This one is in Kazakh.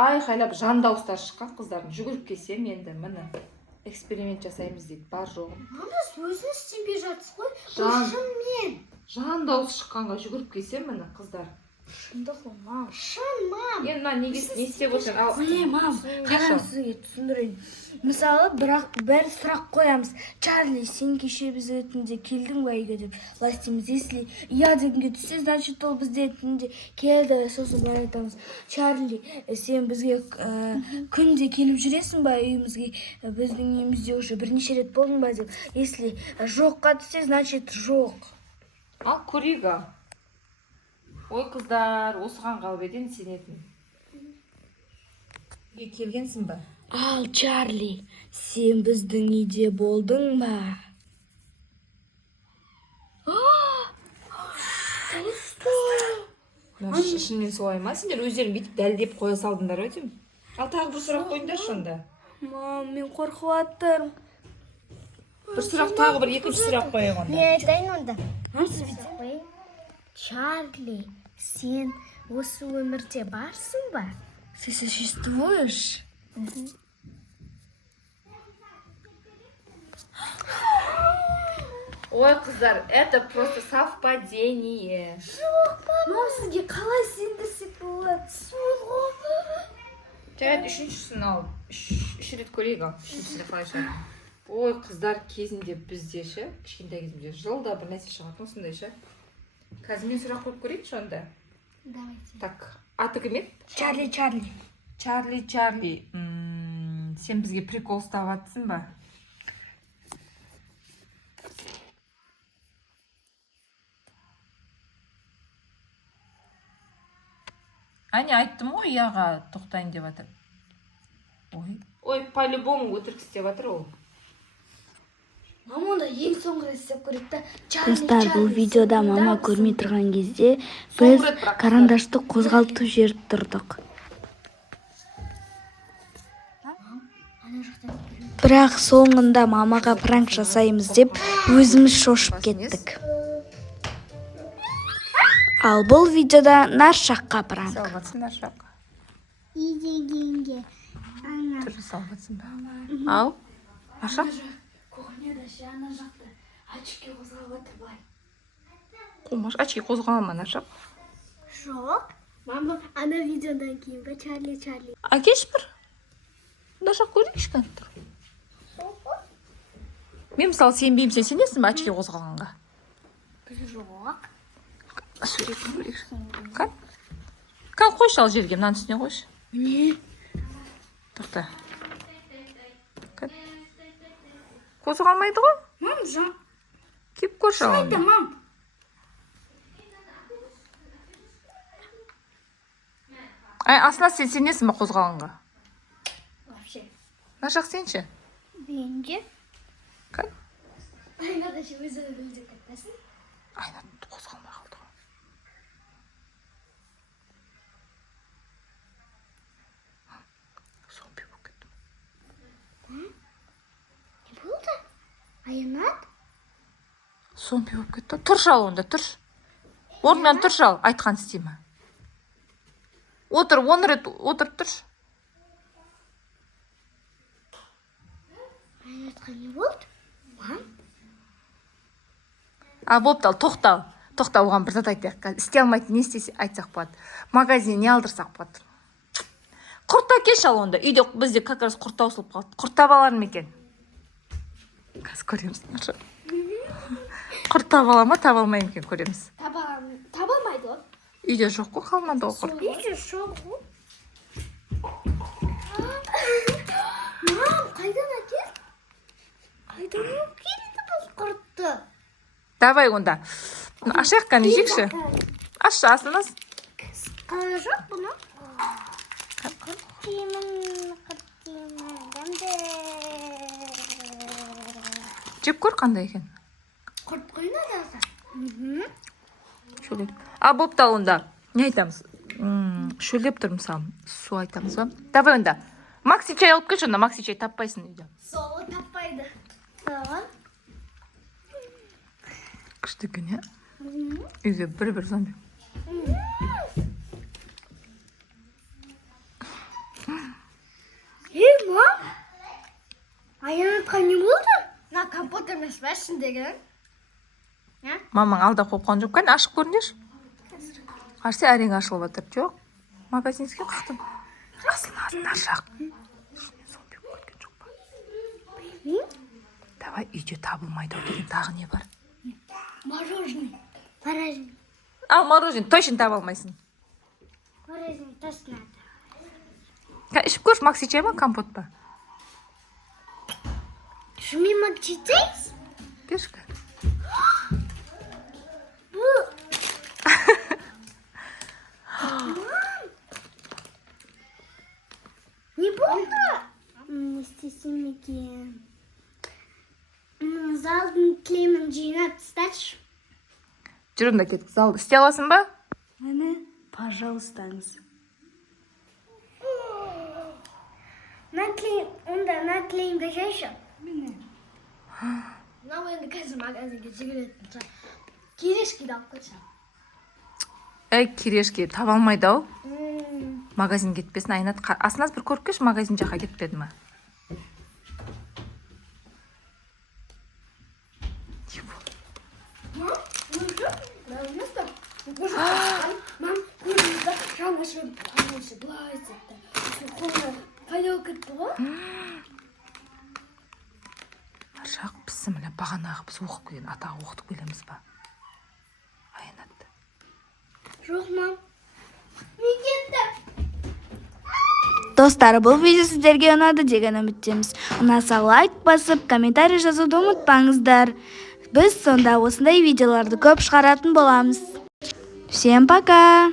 айқайлап жан дауыстар шыққан қыздардың жүгіріп келсем енді міне эксперимент жасаймыз дейді бар жоғын. Сіз өзіңіз істемей жатсыз ғой. Шынымен. Жан дауысы шыққанға жүгіріп келсем міне қыздар. Шындық қой, мам. Шын, мам. Енді мына не істеп отырсың? Мам, қараңыз сізге түсіндірейін. Мысалы, бір сұрақ қоямыз. Чарли, сен кеше біз ретінде келдің ба үйге деп. Былай істейміз. Если я дегенге түссе, значит ол біз ретінде келді. Сосын былай айтамыз. Чарли, сен бізге күнде келіп жүресің ба үйімізге? Біздің үйімізде уже бірнеше рет болдың ба деп. Если жоққа түссе, значит жоқ. Ал көрейік. Ой қыздар, осыған қалып еден сенетін. Келгенсің ба? Ал, Чарли, сен біздің үйде болдың ба? Шынымен солай ма? Сендер өздерің бүйтіп дәлдеп қоя салдыңдар өтем? Ал тағы бір сұрақ қойыңдар сонда. Мам, мен қорқып жатырмын. Бір сұрақ, тағы бір екінші сұрақ қояйық онда. Мен айтайын онда. Чарли, сен осы өмірде барсың ба? Ты существуешь? Ой, қыздар, это просто совпадение. Жоқ, мам, сізге қалай сендірсек болады? Суыз ғой. Жарайды, үшіншісін ал. Үш рет көрейік ал. Үшіншісіне қалайша. Ой, қыздар, кезінде бізде ше, кішкентай кезімде жылда бір нәрсе шығатын осындай ше. Қазір мен сұрақ қойып көрейінші онда. Давайте. Так, аты кім еді? Чарли. Чарли. Сен бізге прикол ұстап атсың ба? Әне айттым ғой яға тоқтайын деп атыр. Ой, по-любому өтірік істеп атыр ол. Мама, онда ең соңғы рет істеп көрейік та. Достар, бұл видеода мама көрмей тұрған кезде біз карандашты қозғалтып жіберіп тұрдық. Бірақ соңында мамаға пранк жасаймыз деп өзіміз шошып кеттік. Ал бұл видеода Наршаққа пранк. Салғатсын Наршақ. Идегенге. Түрі салғатсын ба? Ау? Наршақ? Кухняда ана жақта очки қозғалып отыр былай. Қумаш, очки қозғала ма Наршақ? Жоқ. Мама, ана видеодан кейін ба Чарли. Әкеш бір? Наршақ көрейік ішкен тұр. Мен мысалы сенбеймін, сен сенесің ба очки қозғалғанға? Жоқ. Суретін көрейік. Кәл қойшы ал жерге, мынаны үстіне қойшы. Не? Тоқта. Қозғалмайды ғой? Мам, жан. Кеп көрші ал. Шайды, мам. Асына сен сенесің ба қозғалғанға? Вообще. Наршақ сенші? Бенде. Кәл? Айнада ше өзі кәттесін. Айна қозғалмай қалды ғой. Зомби болып кетті. Не болды? Айнат? Зомби болып кетті. Тұрш ал онда, тұрш. Орнынан тұрш ал, айтқан істейме. Отыр, 10 рет отырып тұрш. Айнатқа не болды? Мам? Боптал, тоқтал. Тоқта, оған бір зат айтайық. Істей алмайды, не істесе айтсақ болады. Магазин не алдырсақ болады. Құрт әкеш ал онда. Үйде бізде как раз құрт таусылып қалды. Құрт таба алар ма екен? Қазір көреміз. Құрт таба ала ма, таба алмай екен көреміз. Табалмайды ол. Үйде жоқ қой, қалмады ол құрт. Үйде жоқ қой. Мам, қайдан әкел? Қайдан әкелді бұл құртты? Давай онда. Ашайық қане жекші. Ашы, асыныз. Қала жоқ бұны? Жеп көр қандай екен. Құрт қойнады азар. Шөлеп. Бопты онда. Не айтамыз? Шөлеп тұр мысалы. Су айтамыз ба? Давай онда. Макси чай алып келші, онда Макси чай таппайсың үйде. Солы таппайды. Соған? Күшті күн, үйде бір зомби. мам? Аянатқа не болды? На компот емес па ішіндегі? Мамаң алда қойып қойған жоқ екен, ашып көріңдерші. Ашса әрең ашылып жатыр. Жоқ. Магазинский қақтым. Асылмадың ар жақ. Сол бек көрген жоқ па? Давай үйде табылмайды деген тағы не бар? Мороженое. Ал мороженое точно таба алмайсың. Мороженое точно. Ішіп көрші, Макс içe ма, компот па? Шуми мак читейс? Берші. Не болды? Не істесем екен. Залдың кілемін жинап тасташы. Жүрім да кетік залды. Істей аласың ба? Міне, пожалуйстаңыз. Онда кілемді жайшы. Міне. Мынау енді қазір магазинге жүгіретін. Керешкеді алып көрші. Керешке таба алмайды ау. Магазин кетпесін, айнат. Асыназ бір көріп кеш, магазин жаққа кетпеді ма? Мам, көрінді, жаңашы былай сетті. Қолына пайдау кетті ғой? Жақ пісімілі бағанағы біз оқып келген, атаға оқытып келеміз ба? Айнат. Жоқ, мам. Не кетті? Достар, бұл видео сіздерге ұнады деген үміттеміз. Ұнаса лайк басып, комментарий жазуды ұмытпаңыздар. Біз сонда осындай видеоларды көп шығаратын боламыз. Всем пока!